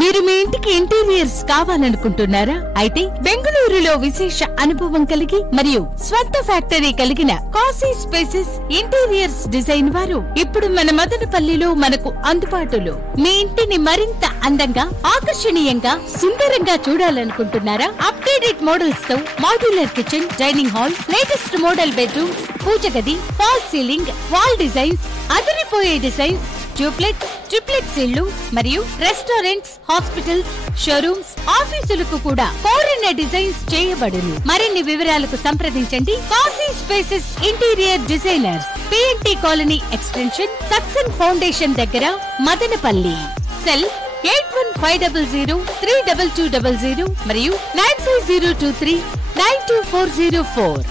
మీరు మీ ఇంటికి ఇంటీరియర్స్ కావాలనుకుంటున్నారా? అయితే బెంగళూరులో విశేష అనుభవం కలిగి మరియు స్వంత ఫ్యాక్టరీ కలిగిన కాశీ స్పేసెస్ ఇంటీరియర్స్ డిజైన్ వారు ఇప్పుడు మన మదనపల్లిలో మనకు అందుబాటులో. మీ ఇంటిని మరింత అందంగా, ఆకర్షణీయంగా, సుందరంగా చూడాలనుకుంటున్నారా? అప్డేటెడ్ మోడల్స్ తో modular kitchen, dining hall, latest model bedrooms, పూజ గది, ఫాల్ సీలింగ్, వాల్ డిజైన్స్, అదిరిపోయే డిజైన్స్, డూప్లెక్స్, ట్రిప్లెక్స్ ఇళ్లు మరియు రెస్టారెంట్స్, హాస్పిటల్స్, షోరూమ్స్, ఆఫీసులకు కూడా కోరిన డిజైన్స్ చేయబడును. మరిన్ని వివరాలకు సంప్రదించండి Kashi spaces interior designers, PNT colony extension, సక్సెన్ ఫౌండేషన్ దగ్గర, మదనపల్లి. సెల్ 8150032200 మరియు 9502392404.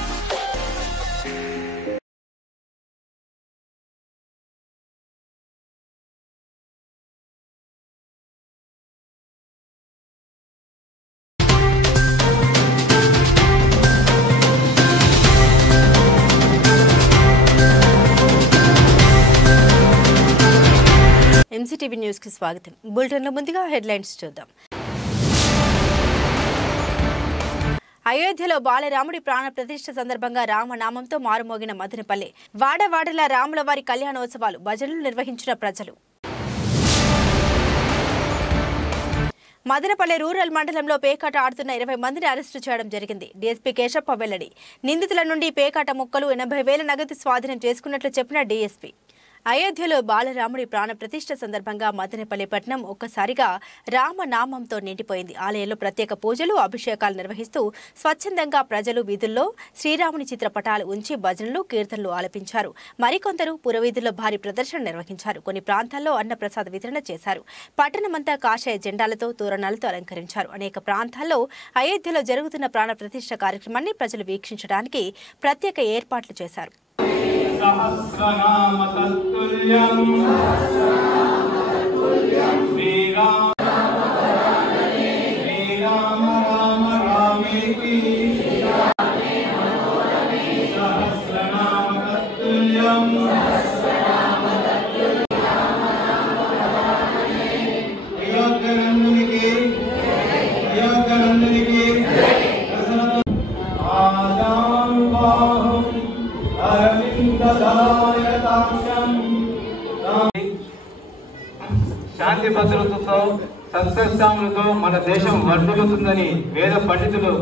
ఎంసీటీవీ న్యూస్ కి స్వాగతం. బులెటిన్లో ముందుగా హెడ్లైన్స్ చూద్దాం. అయోధ్యలో బాలరాముడి ప్రాణ ప్రతిష్ఠ సందర్భంగా రామనామంతో మారుమోగిన మదనపల్లి. వాడవాడల రాముల వారి కళ్యాణోత్సవాలు, భజనలు నిర్వహించిన ప్రజలు. మదనపల్లి రూరల్ మండలంలో పేకాట ఆడుతున్న 20 మందిని అరెస్టు చేయడం జరిగింది. డీఎస్పీ కేశప్ప వెల్లడి. నిందితుల నుండి పేకాట ముక్కలు 80,000 నగదు స్వాధీనం చేసుకున్నట్లు చెప్పిన డీఎస్పీ. అయోధ్యలో బాలరాముడి ప్రాణ ప్రతిష్ఠ సందర్భంగా మదనపల్లి పట్టణం ఒక్కసారిగా రామనామంతో నిండిపోయింది. ఆలయంలో ప్రత్యేక పూజలు, అభిషేకాలు నిర్వహిస్తూ స్వచ్ఛందంగా ప్రజలు వీధుల్లో శ్రీరాముని చిత్రపటాలు ఉంచి భజనలు, కీర్తనలు ఆలపించారు. మరికొందరు పురవీధుల్లో భారీ ప్రదర్శన నిర్వహించారు. కొన్ని ప్రాంతాల్లో అన్నప్రసాద వితరణ చేశారు. పట్టణమంతా కాషాయ జెండాలతో, తోరణాలతో అలంకరించారు. అనేక ప్రాంతాల్లో అయోధ్యలో జరుగుతున్న ప్రాణ ప్రతిష్ఠ కార్యక్రమాన్ని ప్రజలు వీక్షించడానికి ప్రత్యేక ఏర్పాట్లు చేశారు. सहस्रनाम तत्तुल्यं श्रीराम राम रामेति सहस्रनाम तत्तुल्यं अयोध्यानंदनी के శాంతి భద్రతతో, సత్సంస్థాములతో మన దేశం వర్ధిల్లుతుందని వేద పండితులు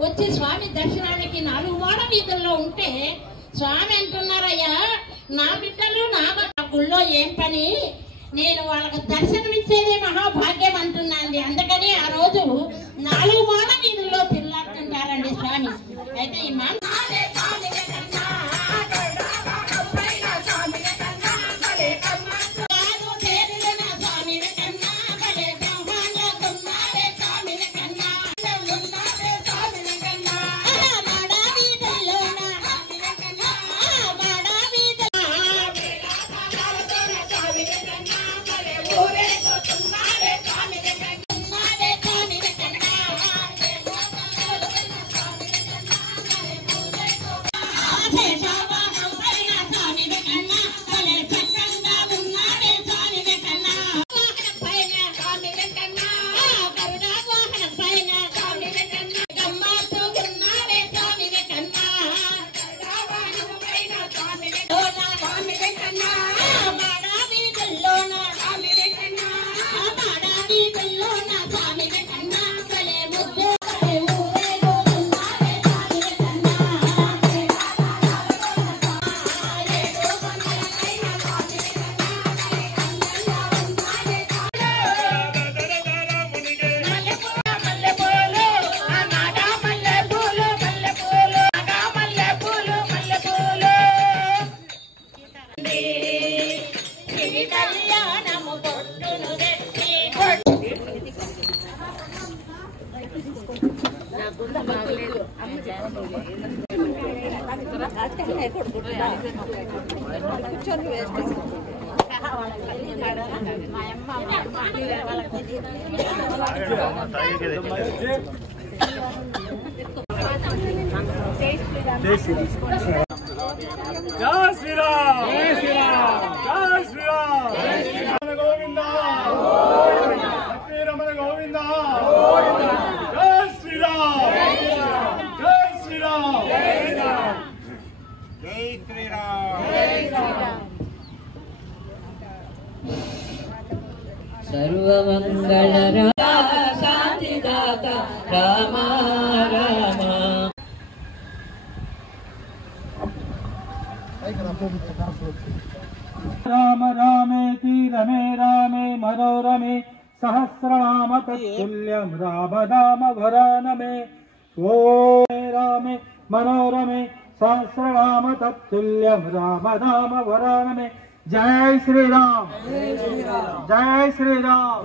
వచ్చి స్వామి దర్శనానికి 4 వాడ వీధుల్లో ఉంటే స్వామి అంటున్నారయ్యా, నా బిడ్డలు నా గుళ్ళో ఏం పని, నేను వాళ్ళకి దర్శనమిచ్చేదే మహాభాగ్యం అంటున్నాండి. అందుకని ఆ రోజు 4 వాడ వీధుల్లో తిరుగుతుంటారండి స్వామి. అయితే ఈ జై శ్రీరామ్ జై శ్రీరామ్ జై శ్రీరామ్ జై శ్రీరామ గోవింద శ్రీరమణ గోవింద జై శ్రీరామ్ జై శ్రీరామ్ జై శ్రీరామ్ జై శ్రీరామ్ జై శ్రీరామ్ సర్వమంగళ శాంతిదాత రామ రామ రామ రామేతి రమే రామే మనోరమే సహస్రనామ తత్తుల్యం రామ నామ వరానమే ఓం రామే మనోరమే సహస్రనామ తత్తుల్యం రామ నామ వరానమే జై శ్రీరామ్ జై శ్రీరామ్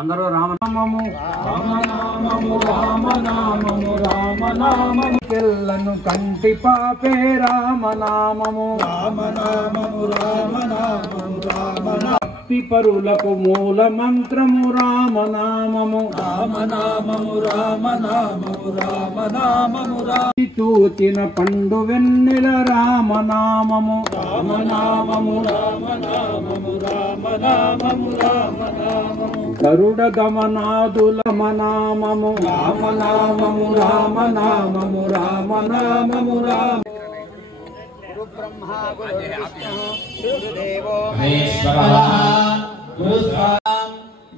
అందరూ రామనామము రామనామము రామనామము రామనామము పిల్లను కంటి పాపే రామనామము రామనామము రామనామము రామనామ భక్తి పరులకు మూల మంత్రము రామనామము రామనామము రామనామము రామనామము తూచిన పండు వెన్నెల రామనామము రామనామము రామనామము రామనామము రామనామము గరుడ గమనాదుల మనామము రామనామము రామనామము రామనామము రామ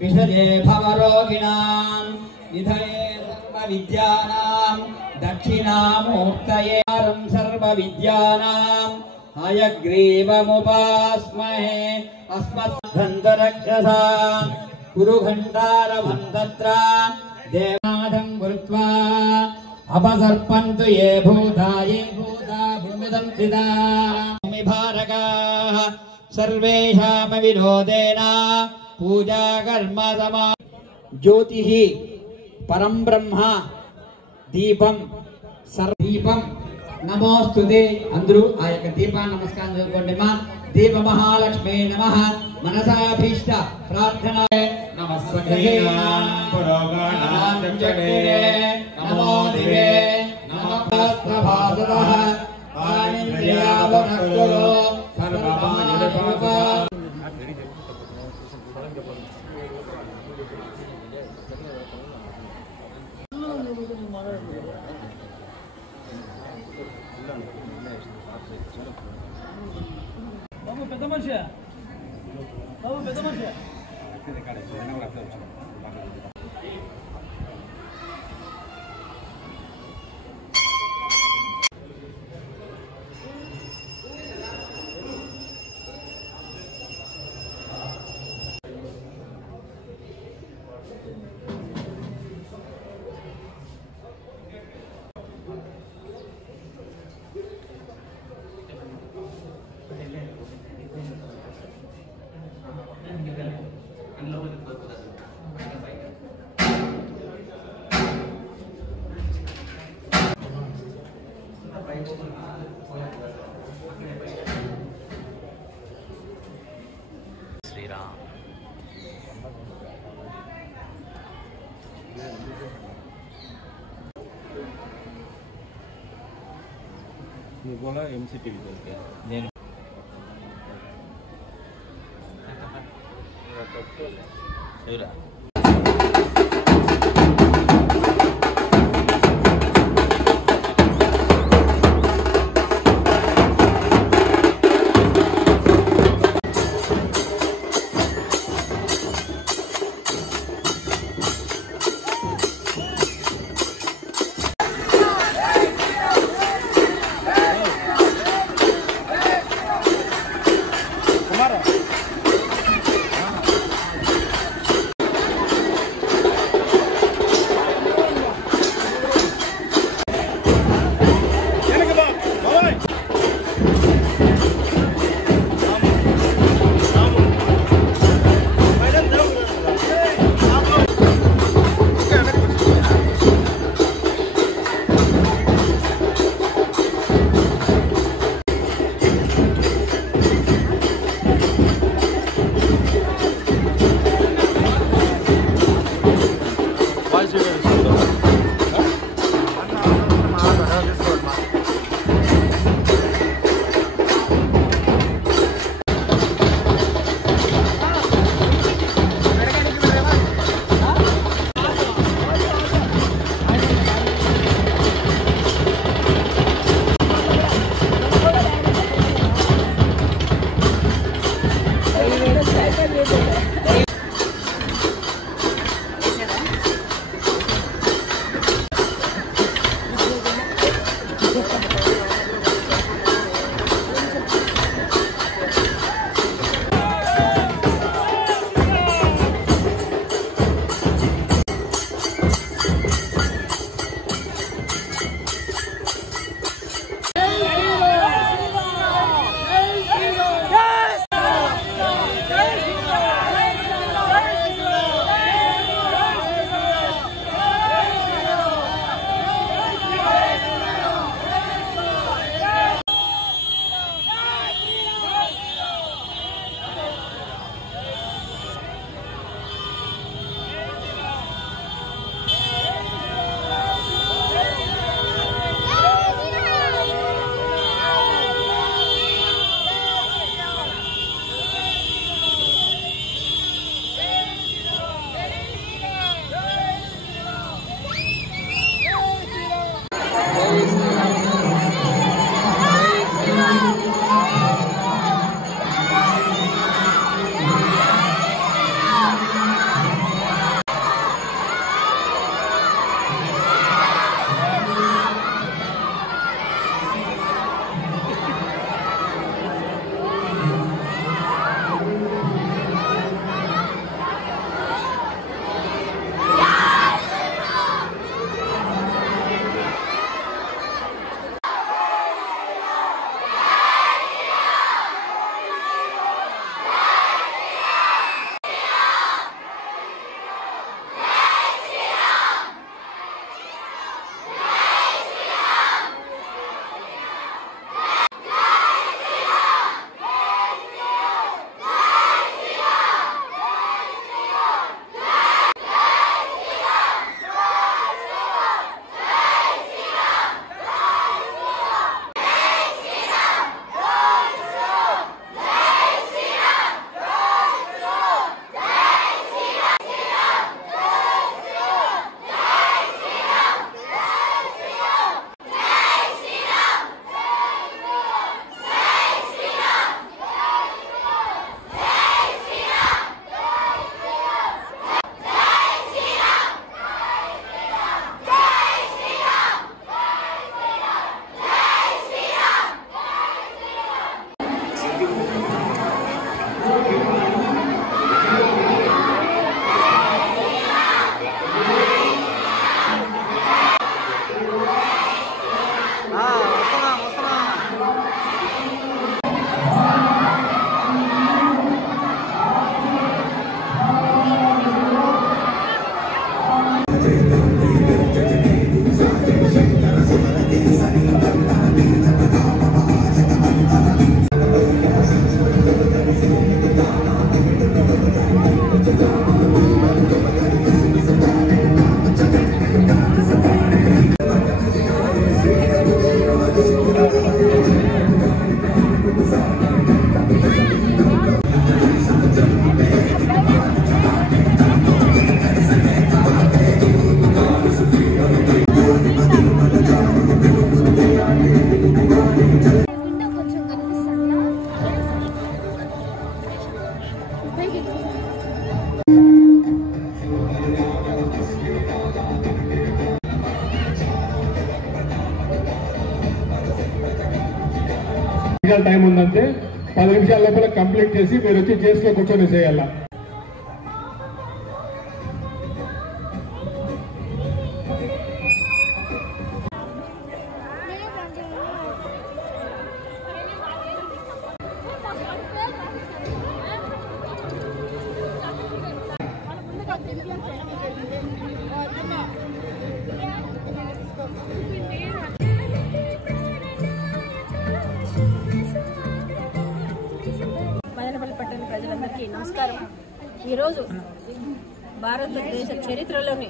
విషజే భవరోగిణాం నిధయే సర్వవిద్యానాం దక్షిణామూర్తయే సర్వవిద్యానాం హయగ్రీవముపాస్మహే అస్మద్దంతరక్షసాం కురుఘంటారభం తత్ర దేవాదం కృత్వా అపసర్పంతు ఏ భూతా భూమిదం సిదా భారకాః సర్వేషామ వినోదేన పూజా కర్మ సమా జ్యోతిః పరం బ్రహ్మ దీపం సర్వదీపం నమోస్తుతే అందరూ ఆ యొక్క దీపాన్ని నమస్కారం చేసుకోండి మా దీప మహాలక్ష్మి నమః మనసాభీష్ట ప్రార్థన నమో దివే నమః ప్రభాసతః ఆనింద్రియావనక్కులో సర్వమాయప బాబు పెద్ద మనిషి బాబు పెద్ద మనిషి శ్రీరామ్ बोला MCTV నేను ఎవరా టైం ఉందంటే 10 నిమిషాల లోపల కంప్లీట్ చేసి మీరు వచ్చి చేసి కూర్చొని చేయాలా. మదనపల్లి పట్టణ ప్రజలందరికీ నమస్కారం. ఈరోజు భారతదేశ చరిత్రలోని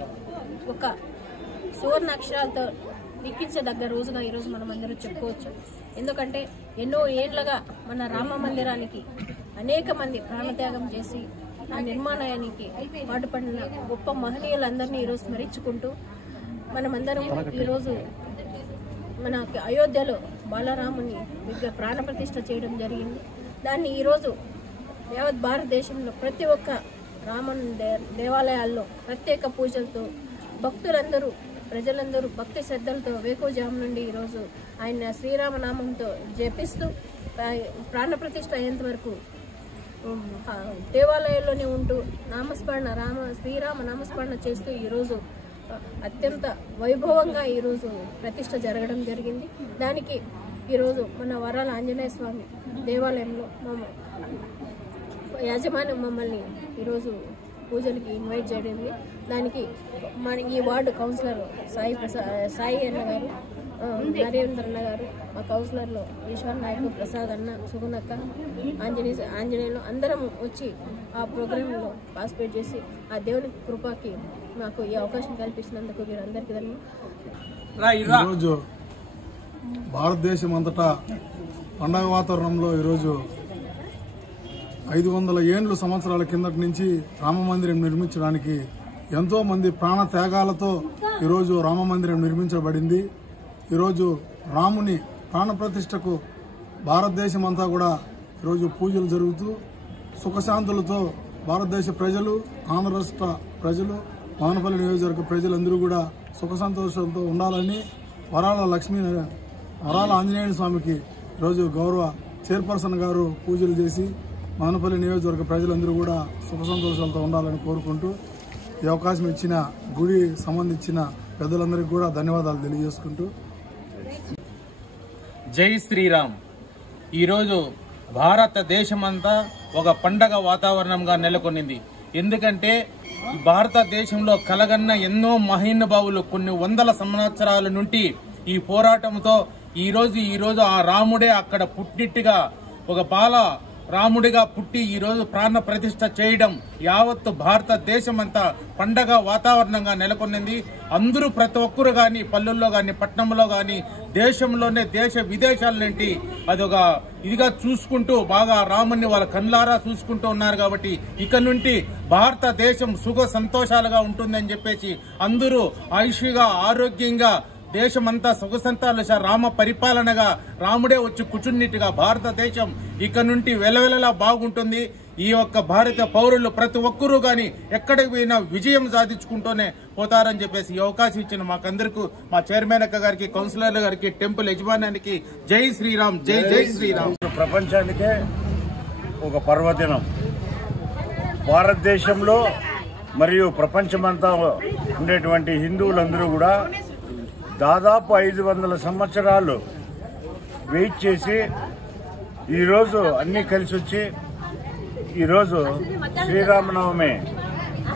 ఒక సువర్ణ అక్షరాలతో లిఖించదగ్గ రోజుగా ఈరోజు మనం అందరూ చెప్పుకోవచ్చు. ఎందుకంటే ఎన్నో ఏళ్లుగా మన రామ మందిరానికి అనేక మంది ప్రాణత్యాగం చేసి ఆ నిర్మాణానికి పాటుపడిన గొప్ప మహనీయులందరినీ ఈరోజు స్మరించుకుంటూ మనమందరం ఈరోజు మన అయోధ్యలో బాలరాముని ప్రాణ ప్రతిష్ఠ చేయడం జరిగింది. దాన్ని ఈరోజు యావత్ భారతదేశంలో ప్రతి ఒక్క రాముని దేవాలయాల్లో ప్రత్యేక పూజలతో భక్తులందరూ ప్రజలందరూ భక్తి శ్రద్ధలతో వేకువజాము నుండి ఈరోజు ఆయన శ్రీరామనామంతో జపిస్తూ ప్రాణప్రతిష్ఠ అయ్యేంత వరకు దేవాలయాల్లోనే ఉంటూ శ్రీరామ నామస్మరణ చేస్తూ ఈరోజు అత్యంత వైభవంగా ఈరోజు ప్రతిష్ఠ జరగడం జరిగింది. దానికి ఈరోజు మన వరాల ఆంజనేయ స్వామి దేవాలయంలో యాజమాన్యం మమ్మల్ని ఈరోజు పూజలకి ఇన్వైట్ చేయడింది. దానికి మన ఈ వార్డు కౌన్సిలర్ సాయి అన్న గారు, నరేంద్ర అన్న గారు, మా కౌన్సిలర్లో ఈశ్వర్ నాయకు, ప్రసాద్ అన్న, సుగుణక్క, ఆంజనేయులు అందరం వచ్చి ఆ ప్రోగ్రాంలో పార్టిసిపేట్ చేసి ఆ దేవుని కృపకి మాకు ఈ అవకాశం కల్పించినందుకు వీరందరికీ ఈరోజు భారతదేశం అంతటా పండగ వాతావరణంలో ఈరోజు 500 సంవత్సరాల కిందటి నుంచి రామ మందిరం నిర్మించడానికి ఎంతో మంది ప్రాణ త్యాగాలతో ఈరోజు రామ మందిరం నిర్మించబడింది. ఈరోజు రాముని ప్రాణ ప్రతిష్టకు భారతదేశం అంతా కూడా ఈరోజు పూజలు జరుగుతూ సుఖశాంతులతో భారతదేశ ప్రజలు, ఆంధ్ర రాష్ట్ర ప్రజలు, మదనపల్లి నియోజకవర్గ ప్రజలందరూ కూడా సుఖ సంతోషాలతో ఉండాలని వరాల ఆంజనేయ స్వామికి ఈరోజు గౌరవ చైర్పర్సన్ గారు పూజలు చేసి మదనపల్లి నియోజకవర్గ ప్రజలందరూ కూడా సుఖ సంతోషాలతో ఉండాలని కోరుకుంటూ ఈ అవకాశం ఇచ్చిన గుడి సంబంధించిన పెద్దలందరికీ కూడా ధన్యవాదాలు తెలియజేసుకుంటూ జై శ్రీరామ్. ఈరోజు భారతదేశమంతా ఒక పండగ వాతావరణంగా నెలకొనింది. ఎందుకంటే భారతదేశంలో కలగన్న ఎన్నో మహానుభావులు కొన్ని వందల సంవత్సరాల నుండి ఈ పోరాటంతో ఈరోజు ఆ రాముడే అక్కడ పుట్టినట్టుగా ఒక బాల రాముడిగా పుట్టి ఈరోజు ప్రాణ ప్రతిష్ఠ చేయడం యావత్తు భారతదేశం అంతా పండగ వాతావరణంగా నెలకొన్నది. అందరూ ప్రతి ఒక్కరు గాని పల్లెల్లో గాని పట్టణంలో గాని దేశంలోనే దేశ విదేశాల నుండి అదొక ఇదిగా చూసుకుంటూ బాగా రాముని వాళ్ళ కళ్ళారా చూసుకుంటూ ఉన్నారు. కాబట్టి ఇక నుండి భారతదేశం సుఖ సంతోషాలుగా ఉంటుందని చెప్పేసి అందరూ ఆయుష్గా ఆరోగ్యంగా దేశమంతా సుఖసంతాలు రామ పరిపాలనగా రాముడే వచ్చి కూర్చున్నట్టుగా భారతదేశం ఇక నుండి వెలవెలలా బాగుంటుంది. ఈ యొక్క భారత పౌరులు ప్రతి ఒక్కరూ గాని ఎక్కడికి పోయినా విజయం సాధించుకుంటూనే పోతారని చెప్పేసి ఈ అవకాశం ఇచ్చిన మాకందరికీ, మా చైర్మన్ అక్క గారికి, కౌన్సిలర్ గారికి, టెంపుల్ యజమానానికి జై శ్రీరామ్, జై జై శ్రీరామ్. ప్రపంచానికే ఒక పర్వదినం. భారతదేశంలో మరియు ప్రపంచమంతా ఉండేటువంటి హిందువులందరూ కూడా దాదాపు 500 సంవత్సరాలు వెయిట్ చేసి ఈరోజు అన్నీ కలిసి వచ్చి ఈరోజు శ్రీరామనవమి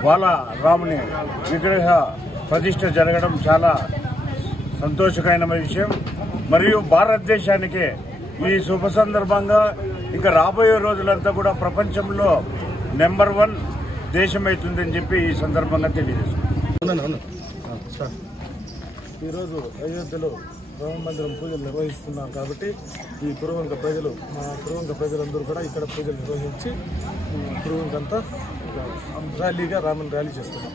బాలరాముని విగ్రహ ప్రతిష్ఠ జరగడం చాలా సంతోషకరమైన విషయం. మరియు భారతదేశానికి ఈ శుభ సందర్భంగా ఇంకా రాబోయే రోజులంతా కూడా ప్రపంచంలో నెంబర్ 1 దేశమైతుందని చెప్పి ఈ సందర్భంగా తెలియజేస్తున్నాను. ఈరోజు అయోధ్యలో రామ మందిరం పూజలు నిర్వహిస్తున్నాం కాబట్టి ఈ కురువంక ప్రజలు, మా కురువంక ప్రజలందరూ కూడా ఇక్కడ పూజలు నిర్వహించి కురువంకంతా ర్యాలీగా రామన్ ర్యాలీ చేస్తున్నాం.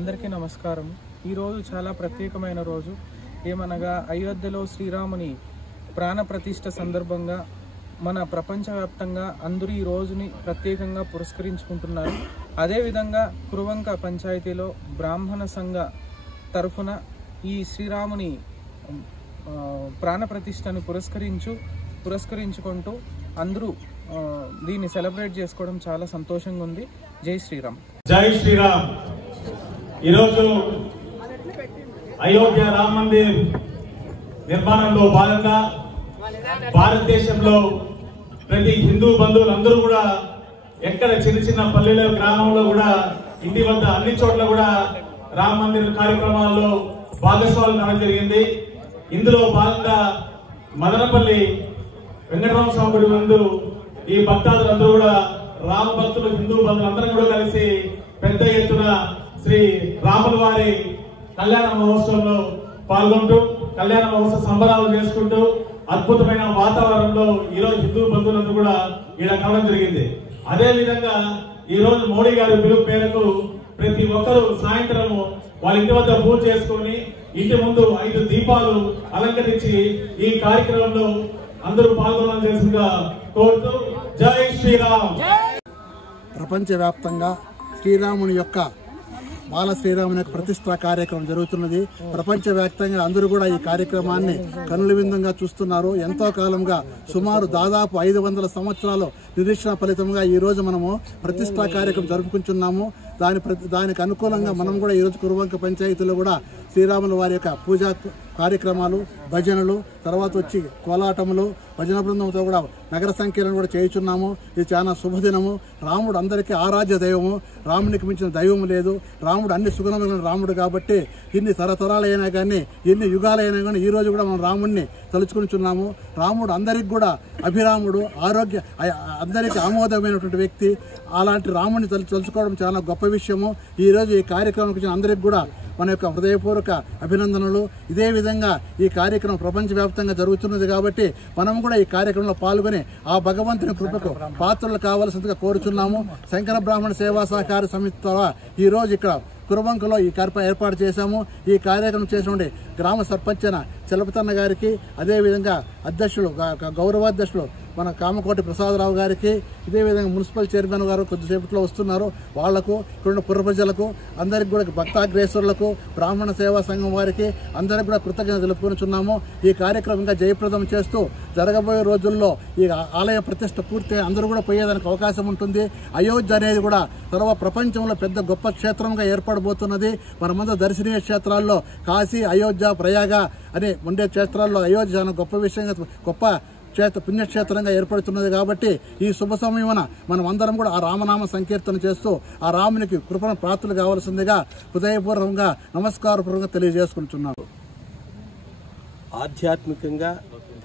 అందరికీ నమస్కారం. ఈరోజు చాలా ప్రత్యేకమైన రోజు. ఏమనగా అయోధ్యలో శ్రీరాముని ప్రాణ ప్రతిష్ఠ సందర్భంగా మన ప్రపంచవ్యాప్తంగా అందరూ ఈ రోజుని ప్రత్యేకంగా పురస్కరించుకుంటున్నారు. అదేవిధంగా కురువంక పంచాయతీలో బ్రాహ్మణ సంఘ తరఫున ఈ శ్రీరాముని ప్రాణప్రతిష్టను పురస్కరించుకుంటూ అందరూ దీన్ని సెలబ్రేట్ చేసుకోవడం చాలా సంతోషంగా ఉంది. జై శ్రీరామ్. జై శ్రీరామ్. ఈరోజు అయోధ్య రామ మందిర్ నిర్మాణంలో భాగంగా భారతదేశంలో ప్రతి హిందూ బంధువులందరూ కూడా ఎక్కడ చిన్న చిన్న పల్లెల గ్రామంలో కూడా ఇంటి వద్ద అన్ని చోట్ల కూడా రామ మందిర్ కార్యక్రమాల్లో భాగస్వాములు కావడం జరిగింది. ఇందులో భాగంగా మదనపల్లి వెంకటరామ స్వామి గుడి ముందు ఈ భక్తాదులందరూ కూడా రామ భక్తులు హిందూ బంధువులందరూ కూడా కలిసి పెద్ద ఎత్తున శ్రీ రాముల వారి కళ్యాణ మహోత్సవంలో పాల్గొంటూ కళ్యాణ మహోత్సవ సంబరాలు చేసుకుంటూ అద్భుతమైన వాతావరణంలో ఈరోజు హిందూ బంధువులందరూ కూడా ఇలా కావడం జరిగింది. అదే విధంగా ఈ రోజు మోడీ గారి పిలుపు మేరకు ప్రతి ఒక్కరూ సాయంత్రం వాళ్ళ ఇంటి వద్ద పూజ చేసుకొని ఇంటి ముందు 5 దీపాలు అలంకరించి ఈ కార్యక్రమంలో అందరూ పాల్గొనాలని చేసిందిగా కోరుతూ జై శ్రీరామ్. ప్రపంచవ్యాప్తంగా శ్రీరాముని యొక్క బాల శ్రీరాముని యొక్క ప్రతిష్టా కార్యక్రమం జరుగుతున్నది. ప్రపంచవ్యాప్తంగా అందరూ కూడా ఈ కార్యక్రమాన్ని కనుల విందంగా చూస్తున్నారు. ఎంతో కాలంగా సుమారు దాదాపు 500 సంవత్సరాలు నిరీక్షణ ఫలితంగా ఈ రోజు మనము ప్రతిష్టా కార్యక్రమం జరుపుకుంటున్నాము. దానికి అనుకూలంగా మనం కూడా ఈరోజు కురువంక పంచాయతీలో కూడా శ్రీరాముల వారి యొక్క పూజా కార్యక్రమాలు, భజనలు, తర్వాత వచ్చి కోలాటములు, భజన బృందంతో కూడా నగర సంకీర్ణం కూడా చేయుచున్నాము. ఇది చాలా శుభదినము. రాముడు అందరికీ ఆరాధ్య దైవము. రామునికి మించిన దైవము లేదు. రాముడు అన్ని సుగుణములైన రాముడు కాబట్టి ఇన్ని తరతరాలైనా కానీ ఎన్ని యుగాలైనా కానీ ఈ రోజు కూడా మనం రాముడిని తలుచుకుంటున్నాము. రాముడు అందరికి కూడా అభిరాముడు, అందరికీ ఆమోదమైనటువంటి వ్యక్తి. అలాంటి రాముడిని తలుచుకోవడం చాలా గొప్ప విషయము. ఈరోజు ఈ కార్యక్రమానికి వచ్చిన అందరికి కూడా మన యొక్క హృదయపూర్వక అభినందనలు. ఇదే విధంగా ఈ కార్యక్రమం ప్రపంచవ్యాప్తంగా జరుగుతున్నది కాబట్టి మనం కూడా ఈ కార్యక్రమంలో పాల్గొని ఆ భగవంతుని కృపకు పాత్రలు కావాల్సిందిగా కోరుచున్నాము. శంకర బ్రాహ్మణ సేవా సహకార సమితి ద్వారా ఈ రోజు ఇక్కడ కురువంకలో ఈ కార్యక్రమం ఏర్పాటు చేశాము. ఈ కార్యక్రమం చేసినటువంటి గ్రామ సర్పంచ్ చలపతన్న గారికి, అదేవిధంగా అధ్యక్షులు గౌరవాధ్యక్షులు మన కామకోటి ప్రసాదరావు గారికి, ఇదే విధంగా మున్సిపల్ చైర్మన్ గారు కొద్దిసేపట్లో వస్తున్నారు, వాళ్లకు, ఇక్కడ పుర ప్రజలకు అందరికి కూడా భక్తాగ్రేశ్వరులకు, బ్రాహ్మణ సేవా సంఘం వారికి అందరికి కూడా కృతజ్ఞత తెలుపుకొనిచున్నాము. ఈ కార్యక్రమంగా జయప్రదం చేస్తూ జరగబోయే రోజుల్లో ఈ ఆలయ ప్రతిష్ట పూర్తి అందరూ కూడా పోయేదానికి అవకాశం ఉంటుంది. అయోధ్య అనేది కూడా తర్వాత ప్రపంచంలో పెద్ద గొప్ప క్షేత్రంగా ఏర్పడబోతున్నది. మనమంతా దర్శనీయ క్షేత్రాల్లో కాశీ, అయోధ్య, ప్రయాగ అనే ఉండే క్షేత్రాల్లో అయోధ్య గొప్ప విషయంగా గొప్ప పుణ్యక్షేత్రంగా ఏర్పడుతున్నది. కాబట్టి ఈ శుభ సమయమున మనం అందరం కూడా ఆ రామనామ సంకీర్తన చేస్తూ ఆ రామునికి కృపణ ప్రార్థనలు కావాల్సిందిగా హృదయపూర్వకంగా నమస్కారపూర్వకంగా తెలియజేసుకుంటున్నాను. ఆధ్యాత్మికంగా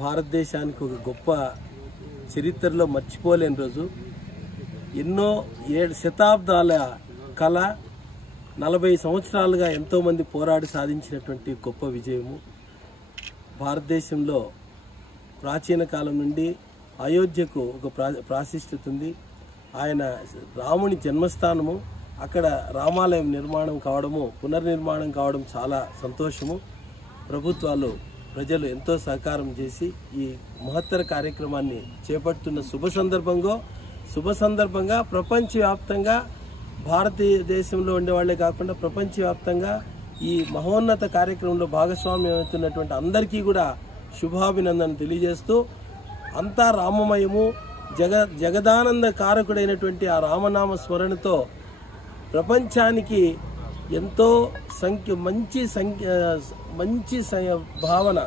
భారతదేశానికి ఒక గొప్ప చరిత్రలో మర్చిపోలేని రోజు. ఎన్నో 7 శతాబ్దాల కళ 40 సంవత్సరాలుగా ఎంతోమంది పోరాడి సాధించినటువంటి గొప్ప విజయము. భారతదేశంలో ప్రాచీన కాలం నుండి అయోధ్యకు ఒక ప్రాశస్త్యత ఉంది. ఆయన రాముని జన్మస్థానము. అక్కడ రామాలయం నిర్మాణం కావడము, పునర్నిర్మాణం కావడం చాలా సంతోషము. ప్రభుత్వాలు, ప్రజలు ఎంతో సహకారం చేసి ఈ మహత్తర కార్యక్రమాన్ని చేపడుతున్న శుభ సందర్భంగా ప్రపంచవ్యాప్తంగా భారతదేశంలో ఉండేవాళ్లే కాకుండా ప్రపంచవ్యాప్తంగా ఈ మహోన్నత కార్యక్రమంలో భాగస్వామ్యం అవుతున్నటువంటి అందరికీ కూడా శుభాభినందన తెలియజేస్తూ అంతా రామమయము, జగదానంద కారకుడైనటువంటి ఆ రామనామ స్మరణతో ప్రపంచానికి ఎంతో మంచి భావన,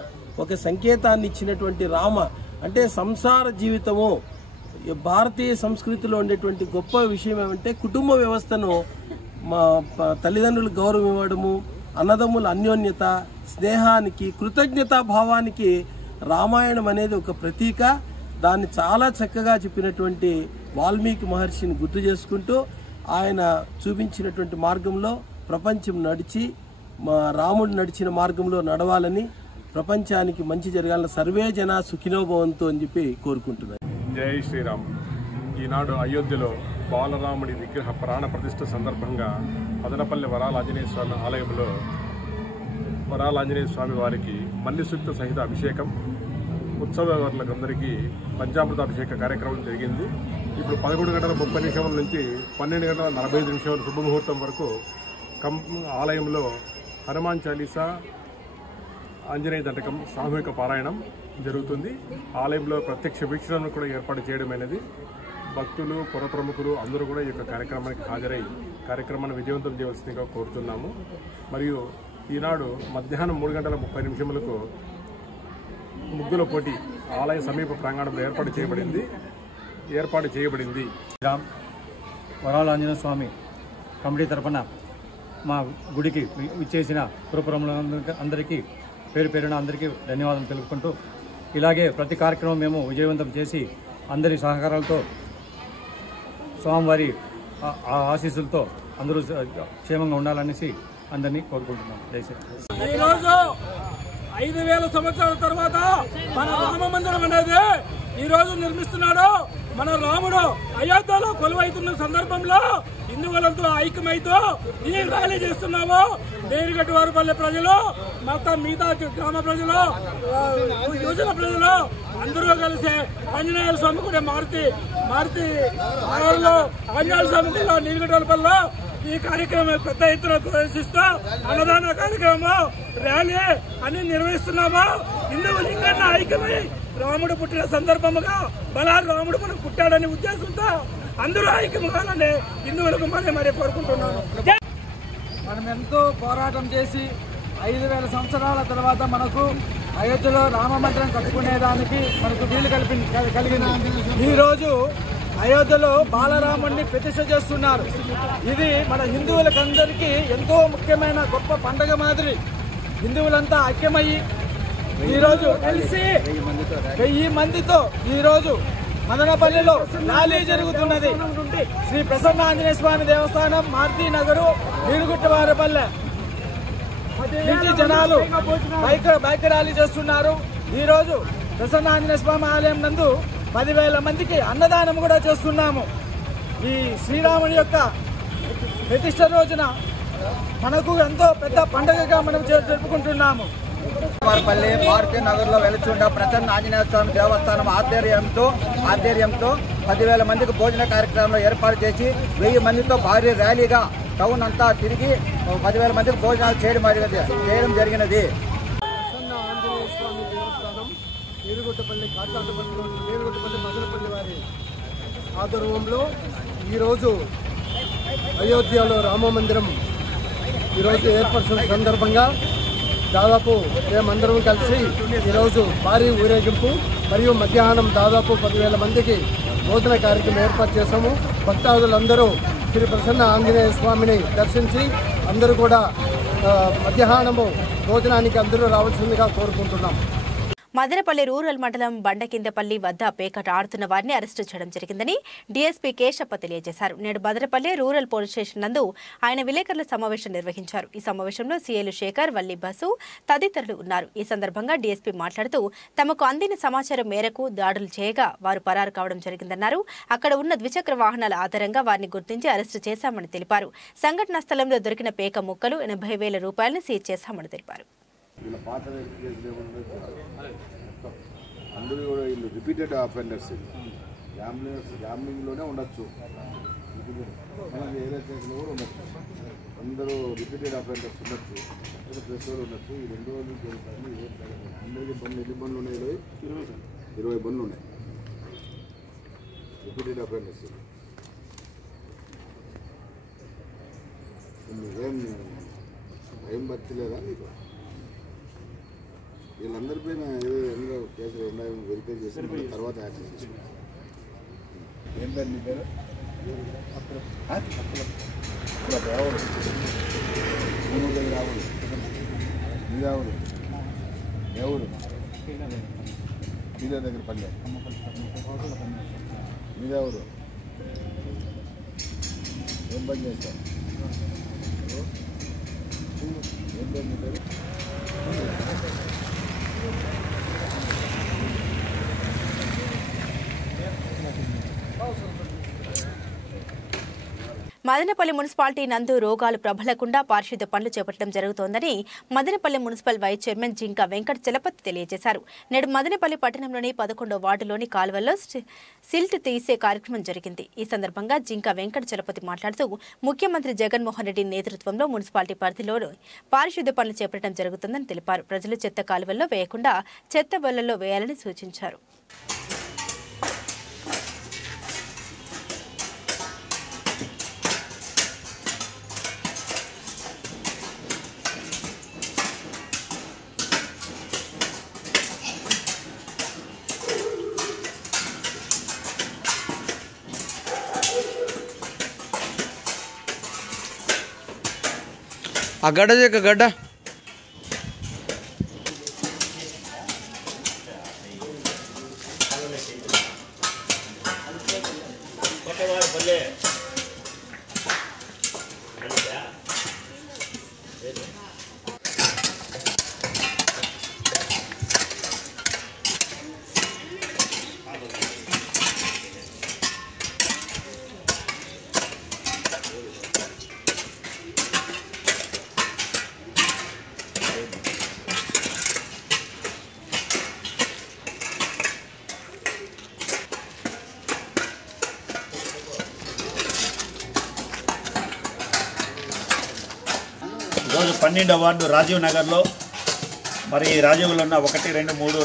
ఒక సంకేతాన్ని ఇచ్చినటువంటి రామ అంటే సంసార జీవితము. భారతీయ సంస్కృతిలో ఉండేటువంటి గొప్ప విషయం ఏమంటే కుటుంబ వ్యవస్థను తల్లిదండ్రులకు గౌరవం ఇవ్వడము, అన్నదమ్ముల అన్యోన్యత, స్నేహానికి, కృతజ్ఞతా భావానికి రామాయణం అనేది ఒక ప్రతీక. దాన్ని చాలా చక్కగా చెప్పినటువంటి వాల్మీకి మహర్షిని గుర్తు చేసుకుంటూ ఆయన చూపించినటువంటి మార్గంలో ప్రపంచం నడిచి రాముడు నడిచిన మార్గంలో నడవాలని, ప్రపంచానికి మంచి జరగాలని సర్వే జన సుఖినో భవంతు అని చెప్పి కోరుకుంటున్నారు. జై శ్రీరామ్. ఈనాడు అయోధ్యలో బాలరాముడి విగ్రహ ప్రాణ ప్రతిష్ఠ సందర్భంగా మదనపల్లి వరాల ఆంజనేయ స్వామి ఆలయంలో వరాల ఆంజనేయ స్వామి వారికి మల్లిసూక్త సహిత అభిషేకం, ఉత్సవారులందరికీ పంచామృతాభిషేక కార్యక్రమం జరిగింది. ఇప్పుడు 11:30 నుంచి 12:45 శుభముహూర్తం వరకు ఆలయంలో హనుమాన్ చాలీసా, ఆంజనేయ దండకం సామూహిక పారాయణం జరుగుతుంది. ఆలయంలో ప్రత్యక్ష వీక్షణను కూడా ఏర్పాటు చేయడం అనేది భక్తులు పుర ప్రముఖులు అందరూ కూడా ఈ యొక్క కార్యక్రమానికి హాజరై కార్యక్రమాన్ని విజయవంతం చేయవలసిందిగా కోరుతున్నాము. మరియు ఈనాడు మధ్యాహ్నం 3:30 ముగ్గుల పోటీ ఆలయ సమీప ప్రాంగణంలో ఏర్పాటు చేయబడింది. వరాల ఆంజనేయ స్వామి కమిటీ తరఫున మా గుడికి ఇచ్చేసిన పురపురంలో అందరికీ పేరున అందరికీ ధన్యవాదాలు తెలుపుకుంటూ, ఇలాగే ప్రతి కార్యక్రమం మేము విజయవంతం చేసి అందరి సహకారాలతో స్వామివారి ఆశీస్సులతో అందరూ క్షేమంగా ఉండాలనేసి అందరినీ కోరుకుంటున్నాం. దయచేసి ఈరోజు 5000 సంవత్సరాల తర్వాత మన రామ మందిరం అనేది ఈ రోజు నిర్మిస్తున్నాడు. మన రాముడు అయోధ్యలో కొలువైతున్న సందర్భంలో హిందువులతో ఐక్యమైతూ ఈ ర్యాలీ చేస్తున్నాము. నేరుగట్టువారిపల్లి ప్రజలు, మొత్తం మిగతా గ్రామ ప్రజలు, యువజన ప్రజలు అందరూ కలిసి ఆంజనేయ స్వామి కూడా మారుతి ఆంజనేయ స్వామి కూడా నీరుగట్టువారిపల్లిలో ఈ కార్యక్రమం పెద్ద ఎత్తున ప్రదర్శిస్తూ అన్నదాన కార్యక్రమం, ర్యాలీ అన్ని నిర్వహిస్తున్నాము. హిందువులు ఇంకా ఐక్యమై రాముడు పుట్టిన సందర్భముగా రాముడు మనకు పుట్టాడనే ఉద్దేశంతో అందరూ ఐక్యముగానే హిందువులకు మరీ కోరుకుంటున్నాను. మనం ఎంతో పోరాటం చేసి 5000 సంవత్సరాల తర్వాత మనకు అయోధ్యలో రామ మందిరం కట్టుకునేదానికి మనకు వీలు కలిగింది. ఈ రోజు అయోధ్యలో బాలరాముడిని ప్రతిష్ఠ చేస్తున్నారు. ఇది మన హిందువులకందరికీ ఎంతో ముఖ్యమైన గొప్ప పండగ మాదిరి. హిందువులంతా ఐక్యమయ్యి ఈరోజు కలిసి 1000 మందితో ఈరోజు మదనపల్లిలో ర్యాలీ జరుగుతున్నది. శ్రీ ప్రసన్న ఆంజనేయ స్వామి దేవస్థానం, మారుతి నగరు, నీరుగుట్టవారిపల్లె నుంచి జనాలు బైక్ ర్యాలీ చేస్తున్నారు. ఈ రోజు ప్రసన్న ఆంజనేయ స్వామి ఆలయం నందు 10,000 మందికి అన్నదానం కూడా చేస్తున్నాము. ఈ శ్రీరాముని యొక్క ప్రతిష్ఠ రోజున మనకు ఎంతో పెద్ద పండుగగా మనం జరుపుకుంటున్నాము. వారిపల్లి మారుతి నగర్లో వెలుచుండ ప్రసన్న ఆంజనేయ స్వామి దేవస్థానం ఆధ్వర్యంతో 10,000 మందికి భోజన కార్యక్రమంలో ఏర్పాటు చేసి 1000 మందితో భారీ ర్యాలీగా టౌన్ అంతా తిరిగి 10,000 మందికి భోజనాలు చేయడం జరిగినది. ప్రసన్న ఆంజనేయ స్వామి దేవస్థానం నీరుగుట్టపల్లి కాట్లాటపల్లిలో నీరుగుట్టపల్లి మదనపల్లి వారి ఆధ్వర్యంలో ఈరోజు అయోధ్యలో రామ మందిరం ఈరోజు ఏర్పరిచిన సందర్భంగా దాదాపు మేమందరం కలిసి ఈరోజు భారీ ఊరేగింపు మరియు మధ్యాహ్నం దాదాపు 10,000 మందికి భోజన కార్యక్రమం ఏర్పాటు చేశాము. భక్తాదులందరూ శ్రీ ప్రసన్న ఆంజనేయ స్వామిని దర్శించి అందరూ కూడా మధ్యాహ్నము భోజనానికి అందరూ రావాల్సిందిగా కోరుకుంటున్నాం. మదనపల్లి రూరల్ మండలం బండకిందపల్లి వద్ద పేకాట ఆడుతున్న వారిని అరెస్టు చేయడం జరిగిందని డీఎస్పీ కేశప్ప తెలియజేశారు. నేడు మదనపల్లి రూరల్ పోలీస్ స్టేషన్ నందు ఆయన విలేకరుల సమావేశం నిర్వహించారు. ఈ సమావేశంలో సీఐలు శేఖర్, వల్లి బసు తదితరులు ఉన్నారు. ఈ సందర్భంగా డీఎస్పీ మాట్లాడుతూ తమకు అందిన సమాచారం మేరకు దాడులు చేయగా వారు పరారు కావడం జరిగిందన్నారు. అక్కడ ఉన్న ద్విచక్ర వాహనాల ఆధారంగా వారిని గుర్తించి అరెస్టు చేశామని తెలిపారు. సంఘటనా స్థలంలో దొరికిన పేక ముక్కలు 80,000 రూపాయలను సీజ్ చేశామని తెలిపారు. అందరూ కూడా వీళ్ళు రిపీటెడ్ అఫెండర్స్, గ్యాంబ్లింగ్లోనే ఉండొచ్చు, ఏరియా స్టేషన్లో కూడా ఉండొచ్చు. అందరూ రిపీటెడ్ అఫెండర్స్ ఉండొచ్చు, ప్రెస్ కూడా ఉండొచ్చు. ఈ 2 రోజులు జరుగుతుంది. అందరికీ బండ్లు ఎన్ని బండ్లు ఉన్నాయి? 20 బండ్లు ఉన్నాయి రిపీటెడ్ అఫెండర్స్. మీకేం భయం భర్తలేదా మీకు? వీళ్ళందరిపైన ఏదో కేసులు ఉన్నాయో వెరిఫై చేసి తర్వాత యాక్షన్ తీసుకుంటాం. ఏం పేరు మీ పేరు? రావుడు రావుడు మీరావుడు ఎవరు? మీరా దగ్గర పల్లె మీరెవరు? ఏం పని చేస్తారు? ఏం పేరు మీ పేరు? మదనపల్లి మున్సిపాలిటీ నందు రోగాలు ప్రబలకుండా పారిశుద్ధ్య పనులు చేపట్టడం జరుగుతోందని Madanapalle municipal vice chairman Jinka Venkata Chalapathi తెలియజేశారు. నేడు మదనపల్లి పట్టణంలోని 11వ వార్డులోని కాలువల్లో సిల్ట్ తీసే కార్యక్రమం జరిగింది. ఈ సందర్భంగా జింకా వెంకట చలపతి మాట్లాడుతూ ముఖ్యమంత్రి జగన్మోహన్ రెడ్డి నేతృత్వంలో మున్సిపాలిటీ పరిధిలో పారిశుద్ధ్య పనులు చేపట్టడం జరుగుతుందని తెలిపారు. ప్రజలు చెత్త కాలువల్లో వేయకుండా చెత్త బళ్ళల్లో వేయాలని సూచించారు. ఆ గడ్డ చెక్క గడ్డ ఈరోజు 12వ వార్డు రాజీవ్ నగర్లో మరి రాజీవ్లో ఉన్న 1, 2, 3,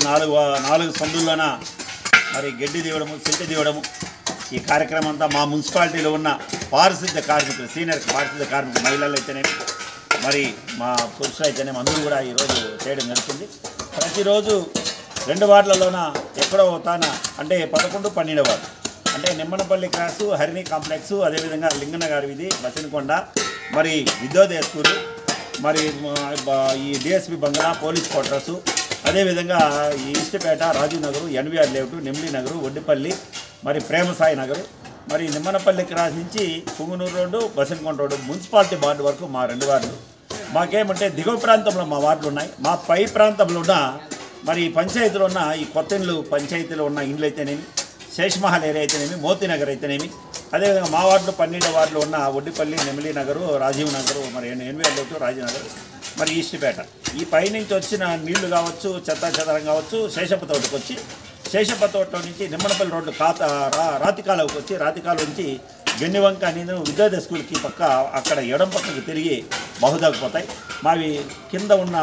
4 సందుల్లోన మరి గడ్డి తీయడము సిల్ట్ తీయడము ఈ కార్యక్రమం అంతా మా మున్సిపాలిటీలో ఉన్న పారిశుద్ధ్య కార్మికులు సీనియర్ పారిశుద్ధ్య కార్మికులు మహిళలు అయితేనేమి మరి మా పురుషులు అయితేనేమి అందరూ కూడా ఈరోజు చేయడం జరుగుతుంది. ప్రతిరోజు 2 వార్డులలోన ఎక్కడో తాన అంటే 11, 12 వార్డు అంటే నిమ్మనపల్లి క్రాసు హరిణి కాంప్లెక్సు అదేవిధంగా లింగనగారి వీధి బసినకొండ మరి విద్యోదయ స్కూలు మరి ఈ డిఎస్పి బంగ్లా పోలీస్ క్వార్టర్సు అదేవిధంగా ఈ ఈస్ట్పేట రాజీవ్ నగరు ఎన్వీఆర్ లేఅవుట్ నెమ్లీ నగరు ఒడ్డిపల్లి మరి ప్రేమసాయి నగరు మరి నిమ్మనపల్లి క్రాస్ నుంచి Punganur road Basinakonda road municipality ward వరకు మా 2 వార్డులు. మాకేమంటే దిగువ ప్రాంతంలో మా వార్డులు ఉన్నాయి. మా పై ప్రాంతంలో ఉన్న మరి పంచాయతీలో ఉన్న ఈ కొత్త ఇండ్లు పంచాయతీలో ఉన్న ఇండ్లు అయితేనేమి శేషమహల్ ఏరియా అయితేనేమి మోతీనగర్ అయితేనేమి అదేవిధంగా మా వార్డులో 12వ వార్డులో ఉన్న ఒడ్డిపల్లి నెమిలి నగరు రాజీవ్ నగరు మరి ఎన్వీఆర్ లేఅవుట్ రాజీవ్ నగర్ మరి ఈస్ట్పేట ఈ పైనుంచి వచ్చిన నీళ్లు కావచ్చు చెత్త చెదరం కావచ్చు శేషప్ప తోటకు వచ్చి శేషప్ప తోటలో నుంచి నిమ్మనపల్లి రోడ్డు రాతికాలువకి వచ్చి రాతికాలువ నుంచి గెన్నివంక నేను విద్యోదయ స్కూల్కి పక్క అక్కడ ఎడం పక్కకి తిరిగి బహుదాకపోతాయి. మావి కింద ఉన్న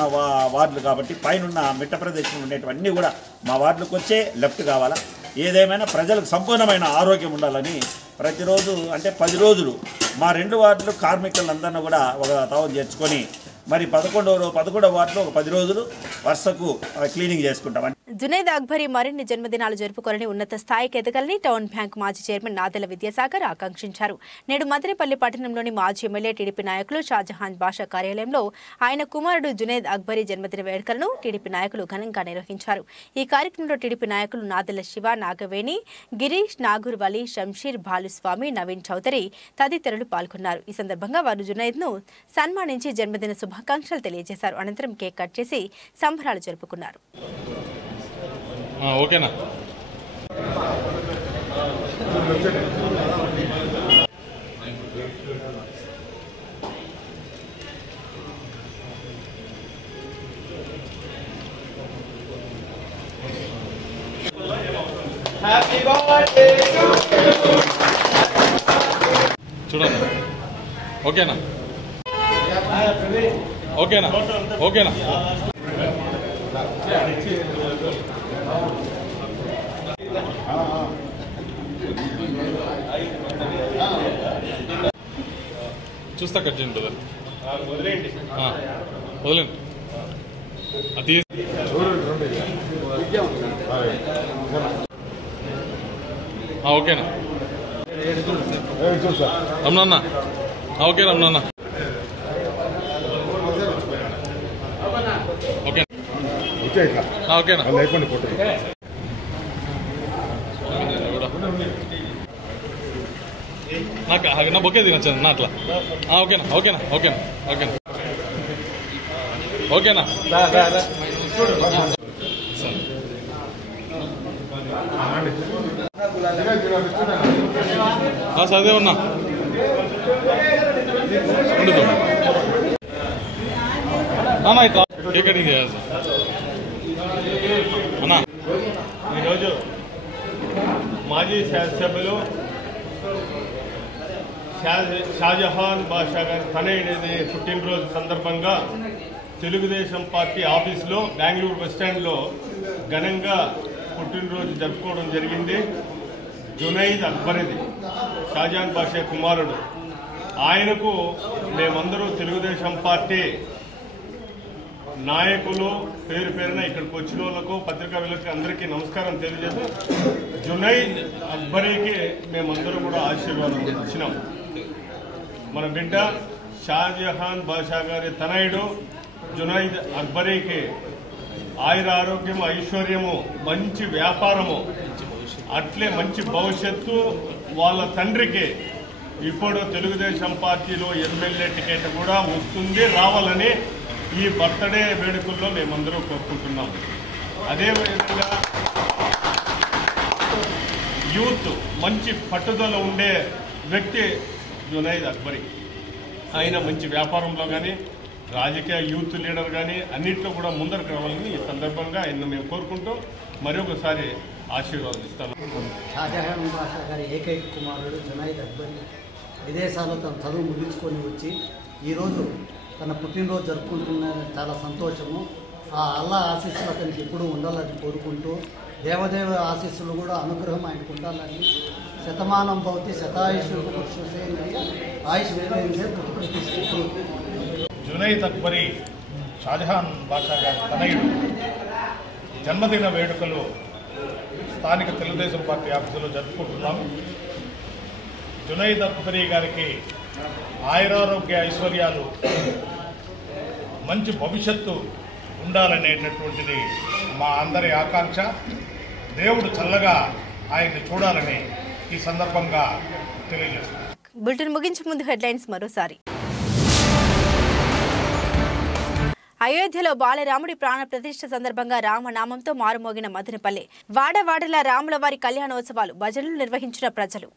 వార్డులు కాబట్టి పైన మిట్ట ప్రదేశంలో ఉండేటివన్నీ కూడా మా వార్డులకు వచ్చే లెఫ్ట్ కావాలా. ఏదేమైనా ప్రజలకు సంపూర్ణమైన ఆరోగ్యం ఉండాలని ప్రతిరోజు అంటే 10 రోజులు మా 2 వార్డులు కార్మికులందరినీ కూడా ఒక తావు చేర్చుకొని మరి 11వ వార్డులో ఒక 10 రోజులు వరుసకు క్లీనింగ్ చేసుకుంటాం. జునైద్ అక్బరీ మరిన్ని జన్మదినాలు జరుపుకోవాలని ఉన్నత స్థాయికి ఎదగాలని టౌన్ బ్యాంక్ మాజీ చైర్మన్ నాదెల విద్యాసాగర్ ఆకాంక్షించారు. నేడు మదనపల్లి పట్టణంలోని మాజీ ఎమ్మెల్యే టీడీపీ నాయకులు షాజహాన్ బాషా కార్యాలయంలో ఆయన కుమారుడు జునైద్ అక్బరీ జన్మదిన వేడుకలను టీడీపీ నాయకులు ఘనంగా నిర్వహించారు. ఈ కార్యక్రమంలో టీడీపీ నాయకులు నాదెల శివ, నాగవేణి, గిరీష్, నాగూర్ వలి, షంషీర్, బాలుస్వామి, నవీన్ చౌదరి తదితరులు పాల్గొన్నారు. ఈ సందర్భంగా వారు జునైద్ను సన్మానించి జన్మదిన శుభాకాంక్షలు తెలియజేశారు. అనంతరం కేక్ కట్ చేసి సంబరాలు జరుపుకున్నారు. ఓకేనా చూడండి. ఓకేనా ఓకేనా ఓకేనా చూస్తా కట్ చేయండి బ్రదర్. వదిలేండి అది ఓకేనా రమణన్న ఓకే రమణన్న ఓకే ఓకేనా నాకు నా బొకే తినచ్చా నా అట్లా ఓకేనా ఓకేనా ఓకేనా ఓకేనా ఓకేనా చదివే ఉన్నా ఈరోజు మాజీ శాసనసభ్యులు షాజహాన్ బాషా గారి తనయుడి పుట్టినరోజు సందర్భంగా తెలుగుదేశం పార్టీ ఆఫీసులో బెంగళూరు బస్టాండ్లో ఘనంగా పుట్టినరోజు జరుపుకోవడం జరిగింది. జునైద్ అక్బరీది షాజహాన్ బాషా కుమారుడు. ఆయనకు మేమందరూ తెలుగుదేశం పార్టీ నాయకులు పేరు పేరున ఇక్కడికి వచ్చిన వాళ్ళకు పత్రికా విలేకరులకు అందరికీ నమస్కారం తెలియజేస్తూ జునైద్ అక్బరీకి మేమందరూ కూడా ఆశీర్వాదం ఇచ్చినాం. మన బిడ్డ షాజహాన్ బాషా గారి తనయుడు జునైద్ అక్బరీకి ఆయుర ఆరోగ్యం, ఐశ్వర్యము, మంచి వ్యాపారము, అట్లే మంచి భవిష్యత్తు వాళ్ళ తండ్రికి ఇప్పుడు తెలుగుదేశం పార్టీలో ఎమ్మెల్యే టికెట్ కూడా వస్తుంది, రావాలని ఈ బర్త్డే వేడుకల్లో మేమందరూ కోరుకుంటున్నాం. అదేవిధంగా యూత్ మంచి పట్టుదల ఉండే వ్యక్తి జునైద్ అక్బరీ. ఆయన మంచి వ్యాపారంలో కానీ రాజకీయ యూత్ లీడర్ కానీ అన్నింటిలో కూడా ముందరకు రావాలని ఈ సందర్భంగా ఆయన మేము కోరుకుంటూ మరొకసారి ఆశీర్వాదిస్తాను. షాజహాన్ బాషా గారి ఏకైక కుమారుడు జునైద్ అక్బరీ విదేశాల్లో తన చదువు ముగించుకొని వచ్చి ఈరోజు తన పుట్టినరోజు జరుపుకుంటున్న చాలా సంతోషము. ఆ అల్లా ఆశీస్సులు అతనికి ఎప్పుడూ ఉండాలని కోరుకుంటూ దేవదేవుల ఆశీస్సులు కూడా అనుగ్రహం ఆయనకు ఉండాలని శతమానం భవతి శతాయుషు ఆయుష్ వేరేందే ప్రతిష్ఠిస్తూ జునైద్ అక్బరీ షాజహాన్ బాషా గారి తనయుడు జన్మదిన వేడుకలు స్థానిక తెలుగుదేశం పార్టీ ఆఫీసులో జరుపుకుంటున్నాము. జునైద్ అక్బరీ గారికి ఆయురారోగ్య ఐశ్వర్యాలు, మంచి భవిష్యత్తు ఉండాలనేటటువంటిది మా అందరి ఆకాంక్ష. దేవుడు చల్లగా ఆయన్ని చూడాలని ఈ సందర్భంగా తెలియజేస్తున్నాను. బులెటిన్ ముగించే ముందు హెడ్లైన్స్ మరోసారి. అయోధ్యలో బాలరాముడి ప్రాణ ప్రతిష్ఠ సందర్భంగా రామనామంతో మారుమోగిన మదనపల్లె. వాడవాడల రాముల వారి కళ్యాణోత్సవాలు, భజనలు నిర్వహించిన ప్రజలు.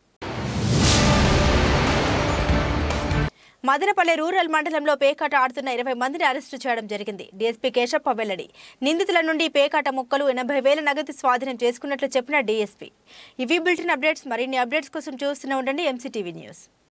మదనపల్లె రూరల్ మండలంలో పేకాట ఆడుతున్న 20 మందిని అరెస్టు చేయడం జరిగింది. డీఎస్పీ కేశప్ప వెల్లడి. నిందితుల నుండి పేకాట ముక్కలు 80,000 నగదు స్వాధీనం చేసుకున్నట్లు చెప్పిన డీఎస్పీ. ఇవి బులెటిన్ అప్డేట్స్. మరిన్ని అప్డేట్స్ కోసం చూస్తూనే ఉండండి ఎంసీటీవీ న్యూస్.